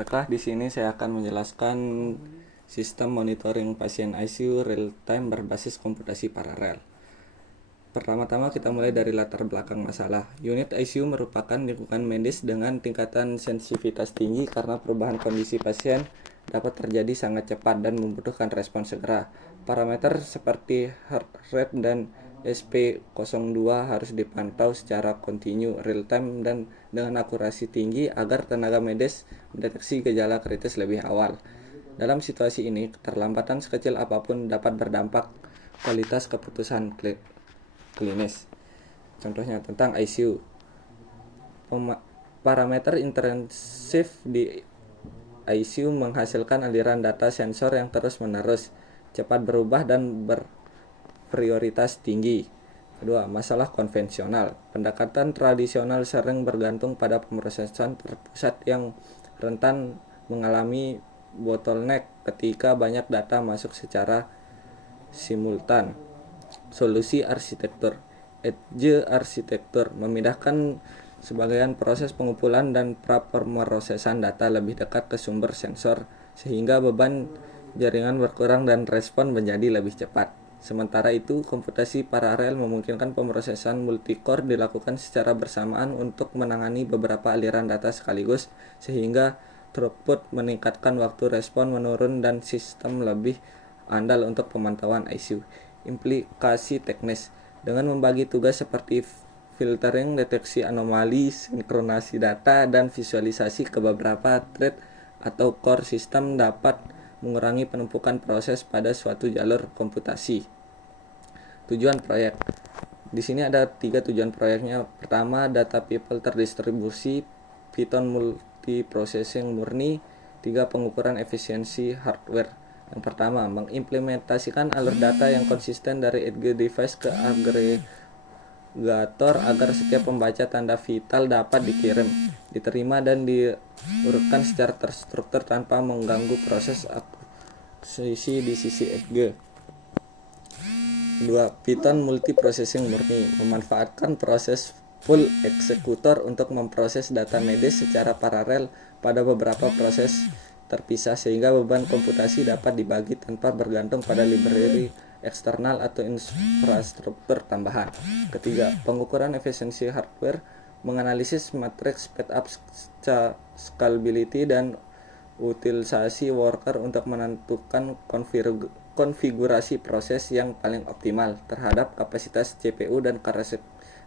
Baiklah, di sini saya akan menjelaskan sistem monitoring pasien ICU real time berbasis komputasi paralel. Pertama-tama kita mulai dari latar belakang masalah. Unit ICU merupakan lingkungan medis dengan tingkatan sensitivitas tinggi karena perubahan kondisi pasien dapat terjadi sangat cepat dan membutuhkan respon segera. Parameter seperti heart rate dan SP02 harus dipantau secara kontinu, real time, dan dengan akurasi tinggi agar tenaga medis mendeteksi gejala kritis lebih awal. Dalam situasi ini, keterlambatan sekecil apapun dapat berdampak kualitas keputusan klinis. Contohnya tentang ICU. Parameter intensif di ICU menghasilkan aliran data sensor yang terus-menerus, cepat berubah dan berprioritas tinggi. Kedua, masalah konvensional. Pendekatan tradisional sering bergantung pada pemrosesan terpusat yang rentan mengalami bottleneck ketika banyak data masuk secara simultan. Solusi arsitektur. Edge arsitektur memindahkan sebagian proses pengumpulan dan pemrosesan data lebih dekat ke sumber sensor sehingga beban jaringan berkurang dan respon menjadi lebih cepat. Sementara itu, komputasi paralel memungkinkan pemrosesan multicore dilakukan secara bersamaan untuk menangani beberapa aliran data sekaligus sehingga throughput meningkatkan, waktu respon menurun, dan sistem lebih andal untuk pemantauan ICU. Implikasi teknis. Dengan membagi tugas seperti filtering, deteksi anomali, sinkronasi data, dan visualisasi ke beberapa thread atau core system dapat mengurangi penumpukan proses pada suatu jalur komputasi. Tujuan proyek. Di sini ada 3 tujuan proyeknya. Pertama, data people terdistribusi, Python multiprocessing murni. 3, pengukuran efisiensi hardware. Yang pertama, mengimplementasikan alur data yang konsisten dari edge device ke agregator agar setiap pembaca tanda vital dapat dikirim, diterima, dan diurutkan secara terstruktur tanpa mengganggu proses akuisisi di sisi edge. Kedua, Python multiprocessing murni memanfaatkan proses full executor untuk memproses data medis secara paralel pada beberapa proses terpisah sehingga beban komputasi dapat dibagi tanpa bergantung pada library eksternal atau infrastruktur tambahan. Ketiga, pengukuran efisiensi hardware menganalisis matriks speedup, scalability, dan utilisasi worker untuk menentukan konfigurasi proses yang paling optimal terhadap kapasitas CPU dan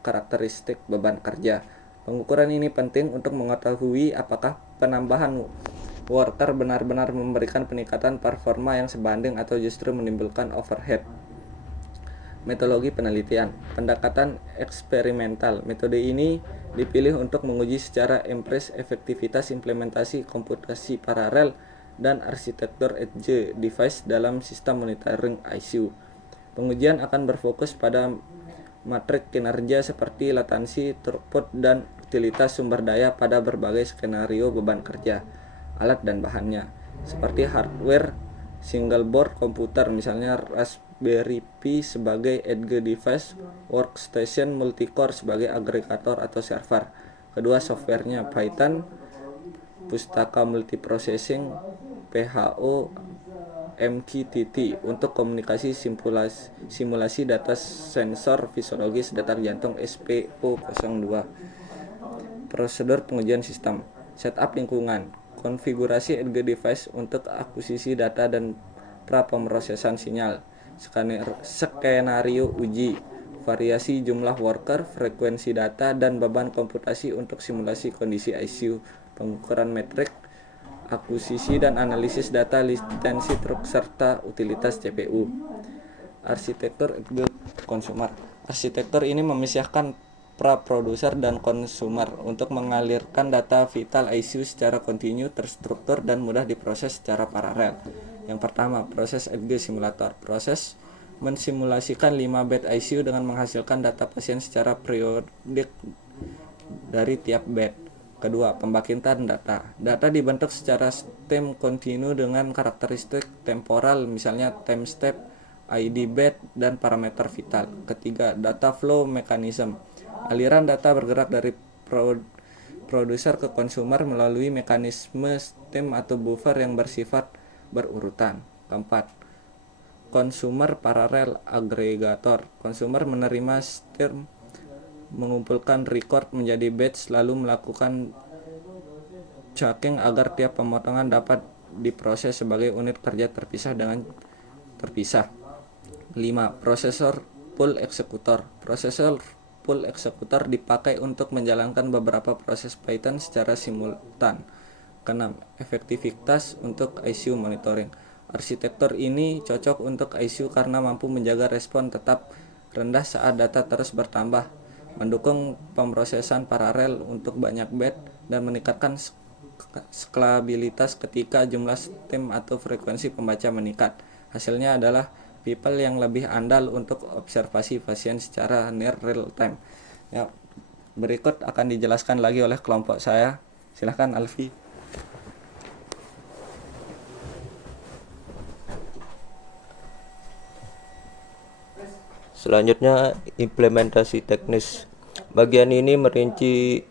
karakteristik beban kerja. Pengukuran ini penting untuk mengetahui apakah penambahan worker benar-benar memberikan peningkatan performa yang sebanding atau justru menimbulkan overhead. Metodologi penelitian. Pendekatan eksperimental. Metode ini dipilih untuk menguji secara empiris efektivitas implementasi komputasi paralel dan arsitektur edge device dalam sistem monitoring ICU. Pengujian akan berfokus pada matrik kinerja seperti latensi, throughput, dan utilitas sumber daya pada berbagai skenario beban kerja. Alat dan bahannya, seperti hardware, single board komputer, misalnya Raspberry Pi sebagai edge device, workstation multicore sebagai agregator atau server. Kedua, softwarenya, Python, pustaka multiprocessing, PHO, MQTT untuk komunikasi simulasi data sensor fisiologis detak jantung SP02. Prosedur pengujian sistem. Setup lingkungan. Konfigurasi edge device untuk akuisisi data dan pemrosesan sinyal. Skenario uji. Variasi jumlah worker, frekuensi data, dan beban komputasi untuk simulasi kondisi ICU. Pengukuran metrik, akuisisi dan analisis data, latensi, serta utilitas CPU. Arsitektur edge consumer. Arsitektur ini memisahkan pra-produser dan konsumer untuk mengalirkan data vital ICU secara kontinu, terstruktur, dan mudah diproses secara paralel. Yang pertama, proses edge simulator. Proses mensimulasikan 5 bed ICU dengan menghasilkan data pasien secara periodik dari tiap bed. Kedua, pembangkitan data. Data dibentuk secara stem kontinu dengan karakteristik temporal, misalnya time step, ID bed, dan parameter vital. Ketiga, data flow mechanism. Aliran data bergerak dari produser ke konsumer melalui mekanisme stream atau buffer yang bersifat berurutan. Keempat, consumer parallel agregator. Konsumer menerima stream, mengumpulkan record menjadi batch, lalu melakukan checking agar tiap pemotongan dapat diproses sebagai unit kerja terpisah dengan terpisah. 5. Prosesor pool eksekutor. Prosesor pool eksekutor dipakai untuk menjalankan beberapa proses Python secara simultan. Keenam, efektivitas untuk ICU monitoring. Arsitektur ini cocok untuk ICU karena mampu menjaga respon tetap rendah saat data terus bertambah, mendukung pemrosesan paralel untuk banyak bed, dan meningkatkan skalabilitas ketika jumlah stream atau frekuensi pembaca meningkat. Hasilnya adalah people yang lebih andal untuk observasi pasien secara near real time. Ya, berikut akan dijelaskan lagi oleh kelompok saya. Silahkan Alfi. Selanjutnya, implementasi teknis. Bagian ini merinci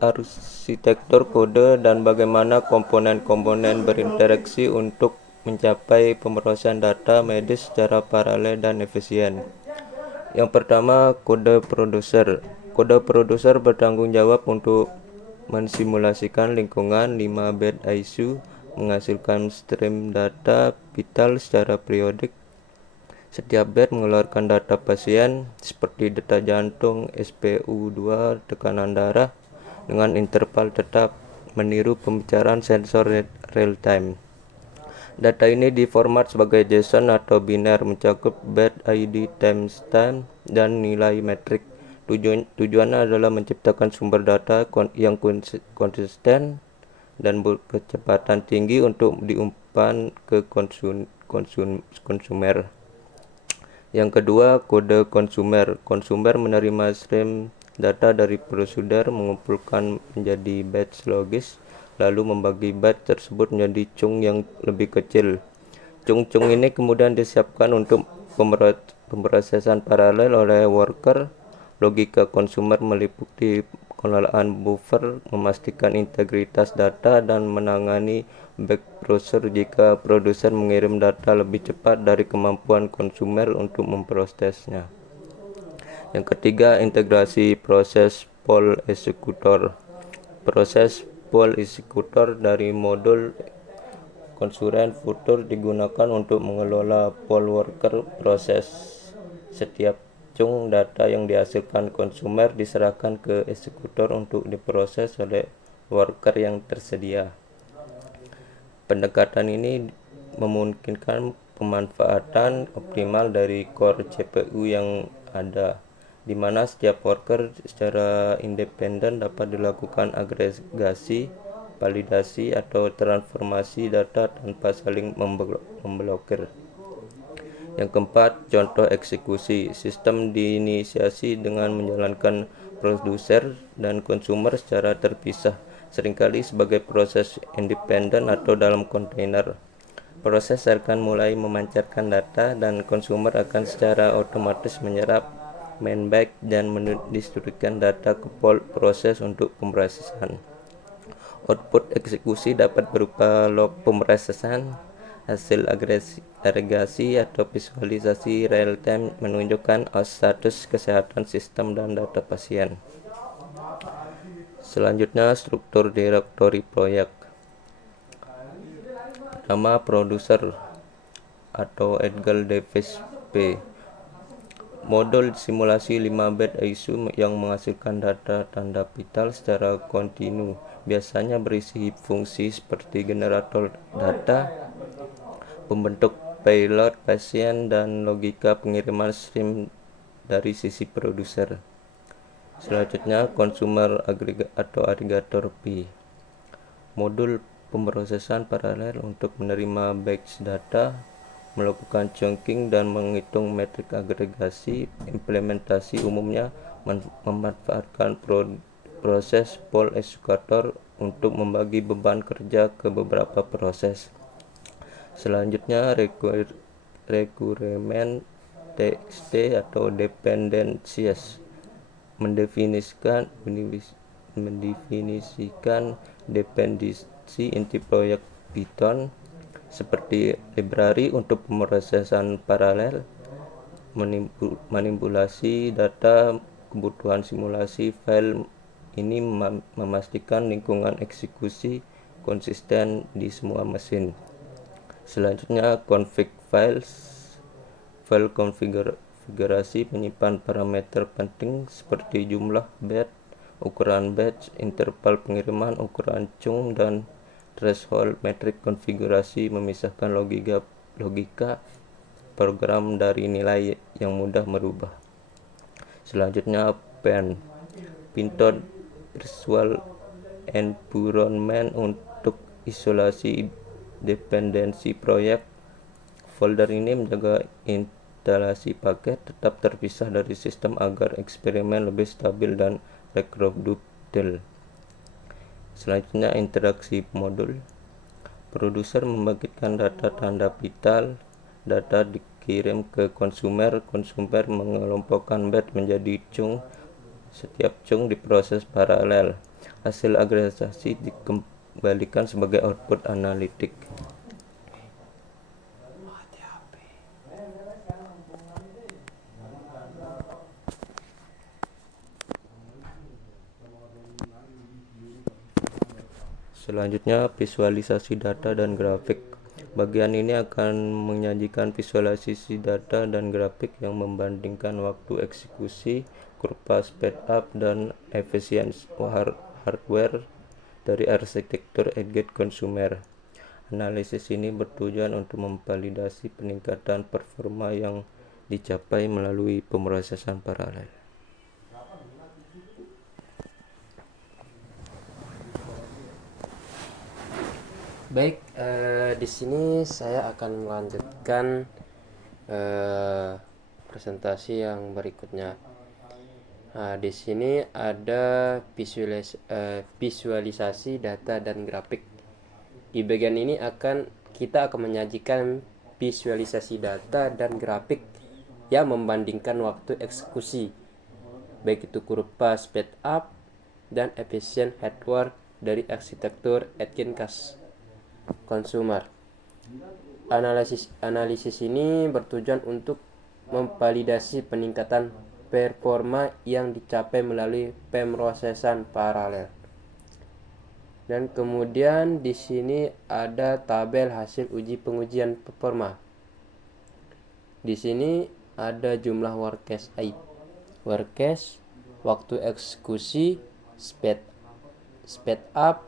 arsitektur kode dan bagaimana komponen-komponen berinteraksi untuk mencapai pemrosesan data medis secara paralel dan efisien. Yang pertama, kode produser. Kode produser bertanggung jawab untuk mensimulasikan lingkungan 5 bed ICU, menghasilkan stream data vital secara periodik. Setiap bed mengeluarkan data pasien seperti detak jantung, SpO2, tekanan darah dengan interval tetap, meniru pembicaraan sensor real time. Data ini diformat sebagai JSON atau biner, mencakup bed ID, timestamp, dan nilai metrik. Tujuannya adalah menciptakan sumber data yang konsisten dan berkecepatan tinggi untuk diumpan ke konsumer. Yang kedua, kode konsumer. Konsumer menerima stream data dari prosedur, mengumpulkan menjadi batch logis, lalu membagi batch tersebut menjadi chung yang lebih kecil. Chung-chung ini kemudian disiapkan untuk pemrosesan paralel oleh worker. Logika konsumer meliputi pengelolaan buffer, memastikan integritas data, dan menangani backprocessor jika produser mengirim data lebih cepat dari kemampuan konsumer untuk memprosesnya. Yang ketiga, integrasi proses pool eksekutor. Proses pool eksekutor dari modul konsulen futur digunakan untuk mengelola pool worker proses. Setiap chung data yang dihasilkan konsumer diserahkan ke eksekutor untuk diproses oleh worker yang tersedia. Pendekatan ini memungkinkan pemanfaatan optimal dari core CPU yang ada, di mana setiap worker secara independen dapat dilakukan agregasi, validasi, atau transformasi data tanpa saling memblokir. Yang keempat, contoh eksekusi. Sistem diinisiasi dengan menjalankan produser dan konsumer secara terpisah, seringkali sebagai proses independen atau dalam kontainer. Proses akan mulai memancarkan data dan konsumer akan secara otomatis menyerap, mainback, dan mendistribusikan data ke pool proses untuk pemrosesan. Output eksekusi dapat berupa log pemrosesan, hasil agregasi, atau visualisasi real time menunjukkan status kesehatan sistem dan data pasien. Selanjutnya, struktur direktori proyek. Pertama, produser atau Edgar Davis P. Modul simulasi 5 bed ICU yang menghasilkan data tanda vital secara kontinu, biasanya berisi fungsi seperti generator data, pembentuk payload pasien, dan logika pengiriman stream dari sisi produser. Selanjutnya, consumer agregator P. Modul pemrosesan paralel untuk menerima batch data, melakukan chunking, dan menghitung metrik agregasi. Implementasi umumnya memanfaatkan proses pool eksekutor untuk membagi beban kerja ke beberapa proses. Selanjutnya, requirement TXT atau dependencies mendefinisikan mendefinisikan dependensi inti proyek Python seperti library untuk pemrosesan paralel, manipulasi data, kebutuhan simulasi file. Ini memastikan lingkungan eksekusi konsisten di semua mesin. Selanjutnya config files. File konfigurasi menyimpan parameter penting seperti jumlah byte, ukuran batch, interval pengiriman, ukuran chung, dan threshold. Metrik konfigurasi memisahkan logika program dari nilai yang mudah merubah. Selanjutnya Python Virtual Environment untuk isolasi dependensi proyek. Folder ini menjaga instalasi paket tetap terpisah dari sistem agar eksperimen lebih stabil dan reproducible. Selanjutnya interaksi modul. Produser membangkitkan data tanda vital. Data dikirim ke konsumer. Konsumer mengelompokkan byte menjadi chung. Setiap chung diproses paralel. Hasil agregasi dikembalikan sebagai output analitik. Selanjutnya visualisasi data dan grafik. Bagian ini akan menyajikan visualisasi data dan grafik yang membandingkan waktu eksekusi, kurva speed up, dan efisiensi hardware dari arsitektur Edge konsumer. Analisis ini bertujuan untuk memvalidasi peningkatan performa yang dicapai melalui pemrosesan paralel. Baik, di sini saya akan melanjutkan presentasi yang berikutnya. Nah, di sini ada visualisasi data dan grafik. Di bagian ini kita akan menyajikan visualisasi data dan grafik yang membandingkan waktu eksekusi, baik itu kurva speed up dan efisien hardware dari arsitektur Edge consumer. Analisis ini bertujuan untuk memvalidasi peningkatan performa yang dicapai melalui pemrosesan paralel. Dan kemudian di sini ada tabel hasil uji pengujian performa. Di sini ada jumlah workcase IP, workcase, waktu eksekusi, speed up,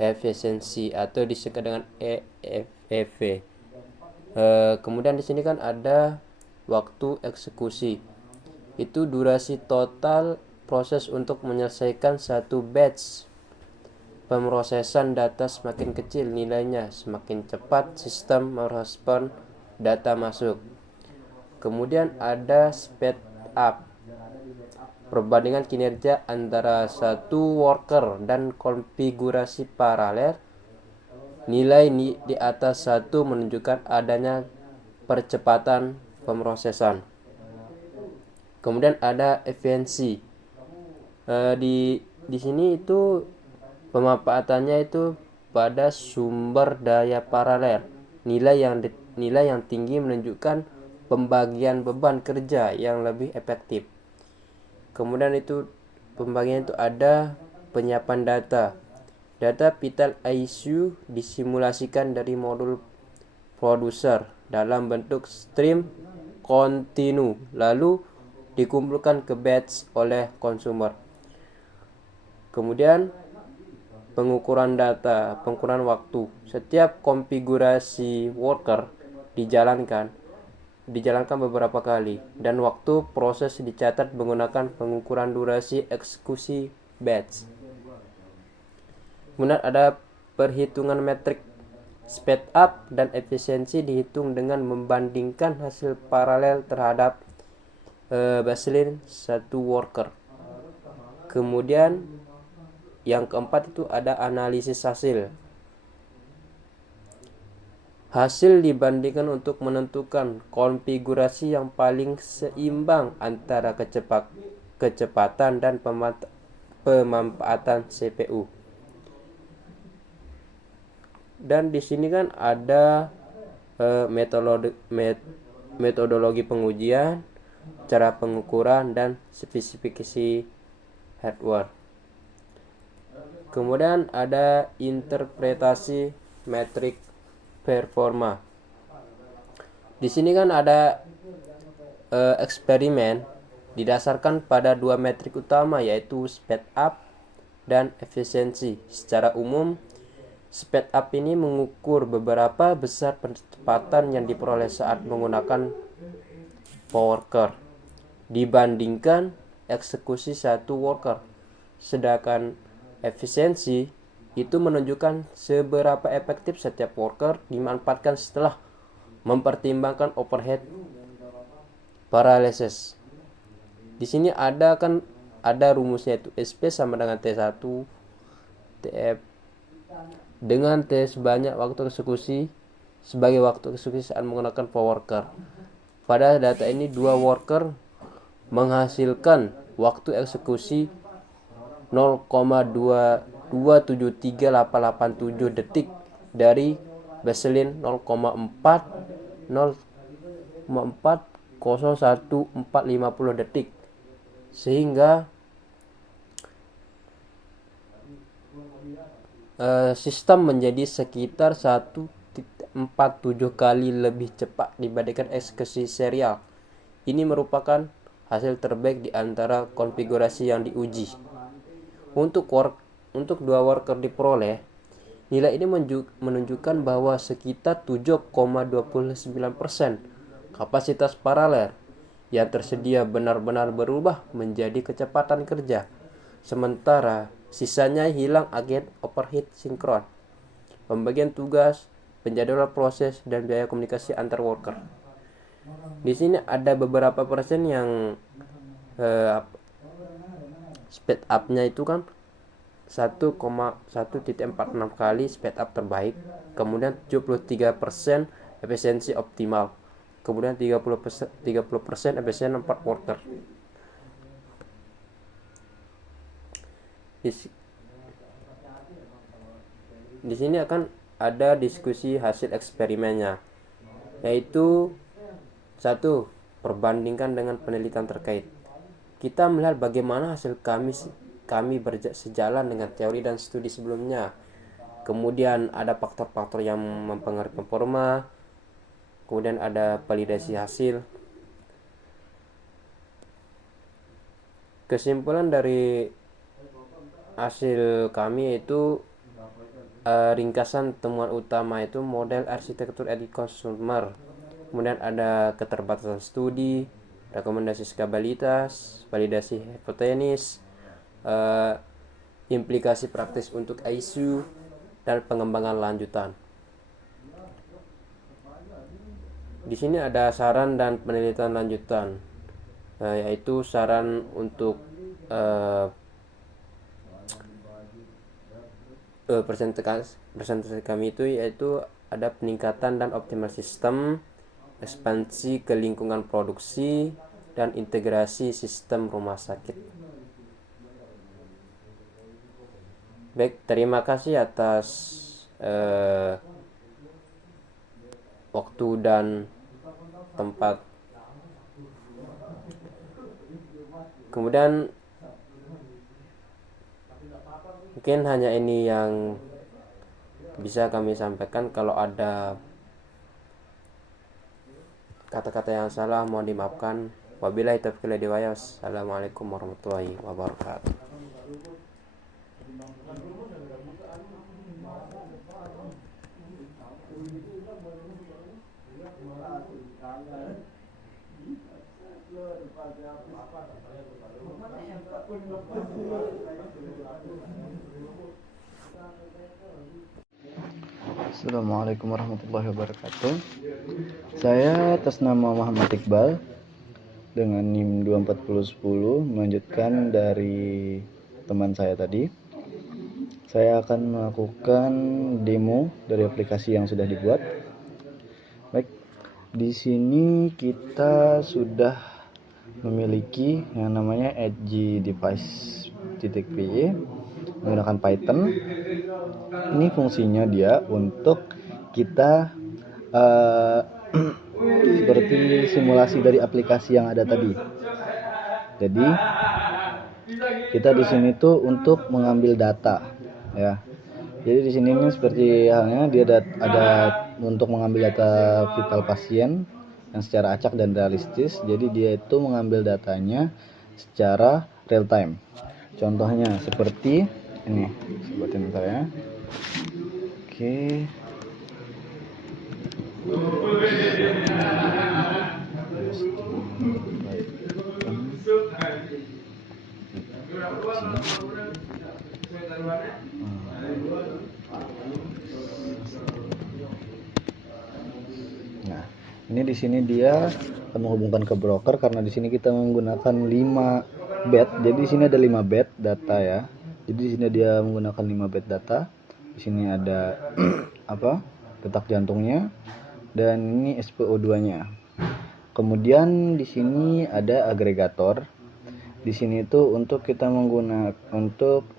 efisiensi atau disingkat dengan EFV. Kemudian di sini kan ada waktu eksekusi. Itu durasi total proses untuk menyelesaikan satu batch. Pemrosesan data semakin kecil nilainya, semakin cepat sistem merespon data masuk. Kemudian ada speed up, perbandingan kinerja antara satu worker dan konfigurasi paralel. Nilai di atas 1 menunjukkan adanya percepatan pemrosesan. Kemudian ada efisiensi. Di sini itu pemanfaatannya itu pada sumber daya paralel. Nilai yang tinggi menunjukkan pembagian beban kerja yang lebih efektif. Kemudian itu pembagian itu ada penyiapan data. Data vital ICU disimulasikan dari modul produser dalam bentuk stream kontinu lalu dikumpulkan ke batch oleh konsumer. Kemudian pengukuran data, pengukuran waktu. Setiap konfigurasi worker dijalankan beberapa kali dan waktu proses dicatat menggunakan pengukuran durasi eksekusi batch. Kemudian ada perhitungan metrik. Speed up dan efisiensi dihitung dengan membandingkan hasil paralel terhadap baseline satu worker. Kemudian yang keempat itu ada analisis hasil. Hasil dibandingkan untuk menentukan konfigurasi yang paling seimbang antara kecepatan dan pemanfaatan CPU. Dan di sini kan ada metodologi pengujian, cara pengukuran, dan spesifikasi hardware. Kemudian ada interpretasi metrik performa. Di sini kan ada eksperimen didasarkan pada dua metrik utama, yaitu speed up dan efisiensi. Secara umum, speed up ini mengukur beberapa besar kecepatan yang diperoleh saat menggunakan worker dibandingkan eksekusi satu worker. Sedangkan efisiensi itu menunjukkan seberapa efektif setiap worker dimanfaatkan setelah mempertimbangkan overhead paralysis. Di sini ada rumusnya, itu SP sama dengan T1 TF dengan T sebanyak waktu eksekusi sebagai waktu eksekusi saat menggunakan per worker. Pada data ini, dua worker menghasilkan waktu eksekusi 0,2738887 detik dari baseline 0,4011450 detik, sehingga sistem menjadi sekitar 1,47 kali lebih cepat dibandingkan eksekusi serial. Ini merupakan hasil terbaik di antara konfigurasi yang diuji. Untuk dua worker diperoleh, nilai ini menunjukkan bahwa sekitar 7,29% kapasitas paralel yang tersedia benar-benar berubah menjadi kecepatan kerja, sementara sisanya hilang akibat overhead sinkron, pembagian tugas, penjadwalan proses, dan biaya komunikasi antar worker. Di sini ada beberapa persen yang speed up-nya itu kan 1,146 kali speed up terbaik, kemudian 73% efisiensi optimal, kemudian 30% efisien 4 worker. Di sini akan ada diskusi hasil eksperimennya, yaitu 1. Perbandingkan dengan penelitian terkait. Kita melihat bagaimana hasil kami sejalan dengan teori dan studi sebelumnya. Kemudian ada faktor-faktor yang mempengaruhi performa. Kemudian ada validasi hasil. Kesimpulan dari hasil kami yaitu ringkasan temuan utama itu model arsitektur edit consumer. Kemudian ada keterbatasan studi, rekomendasi skalabilitas, validasi hipotesis, implikasi praktis untuk ISU, dan pengembangan lanjutan. Di sini ada saran dan penelitian lanjutan, yaitu saran untuk presentasi kami itu yaitu ada peningkatan dan optimal sistem, ekspansi ke lingkungan produksi, dan integrasi sistem rumah sakit. Baik, terima kasih atas waktu dan tempat. Kemudian mungkin hanya ini yang bisa kami sampaikan. Kalau ada kata-kata yang salah mohon dimaafkan. Wabillahi taufiq wal hidayah. Assalamualaikum warahmatullahi wabarakatuh. Assalamualaikum warahmatullahi wabarakatuh. Saya atas nama Muhammad Iqbal dengan NIM 24010 melanjutkan dari teman saya tadi. Saya akan melakukan demo dari aplikasi yang sudah dibuat. Baik, di sini kita sudah memiliki yang namanya Edge Device .py menggunakan Python. Ini fungsinya dia untuk kita seperti simulasi dari aplikasi yang ada tadi. Jadi kita di sini tuh untuk mengambil data, ya. Jadi di sini ini seperti halnya dia ada untuk mengambil data vital pasien yang secara acak dan realistis. Jadi dia itu mengambil datanya secara real time. Contohnya seperti ini, sebutin saya. Oke. Nah, ini di sini dia akan menghubungkan ke broker karena di sini kita menggunakan 5 bed. Jadi di sini ada 5 bed data ya. Jadi di sini dia menggunakan 5 bed data. Di sini ada detak jantungnya dan ini SpO2-nya. Kemudian di sini ada agregator. Di sini itu untuk kita menggunakan untuk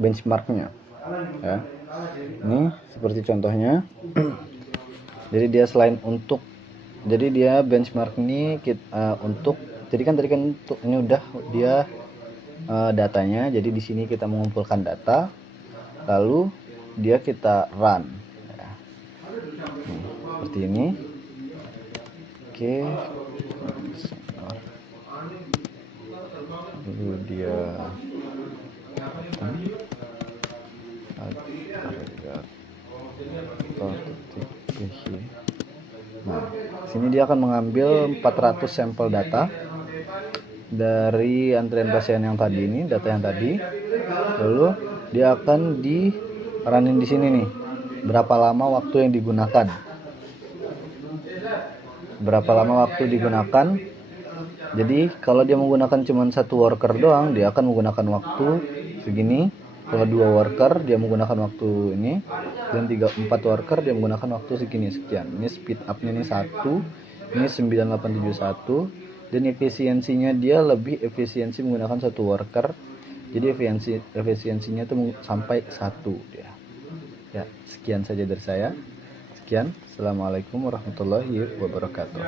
benchmarknya ya. Ini seperti contohnya. Jadi dia jadi dia benchmark ini untuk tadi kan ini udah dia datanya. Jadi di sini kita mengumpulkan data lalu dia kita run ya. Seperti ini. Oke. Lalu dia Nah, sini dia akan mengambil 400 sampel data dari antrian pasien yang tadi ini, data yang tadi. Lalu dia akan di-runin di sini nih. Berapa lama waktu yang digunakan? Berapa lama waktu digunakan? Jadi kalau dia menggunakan cuma 1 worker doang, dia akan menggunakan waktu segini. Kalau 2 worker dia menggunakan waktu ini, dan 4 worker dia menggunakan waktu segini sekian. Ini speed up-nya ini 1, ini 9871, dan efisiensinya dia lebih efisiensi menggunakan 1 worker. Jadi efisiensinya itu sampai 1 dia. Ya, sekian saja dari saya. Sekian. Assalamualaikum warahmatullahi wabarakatuh.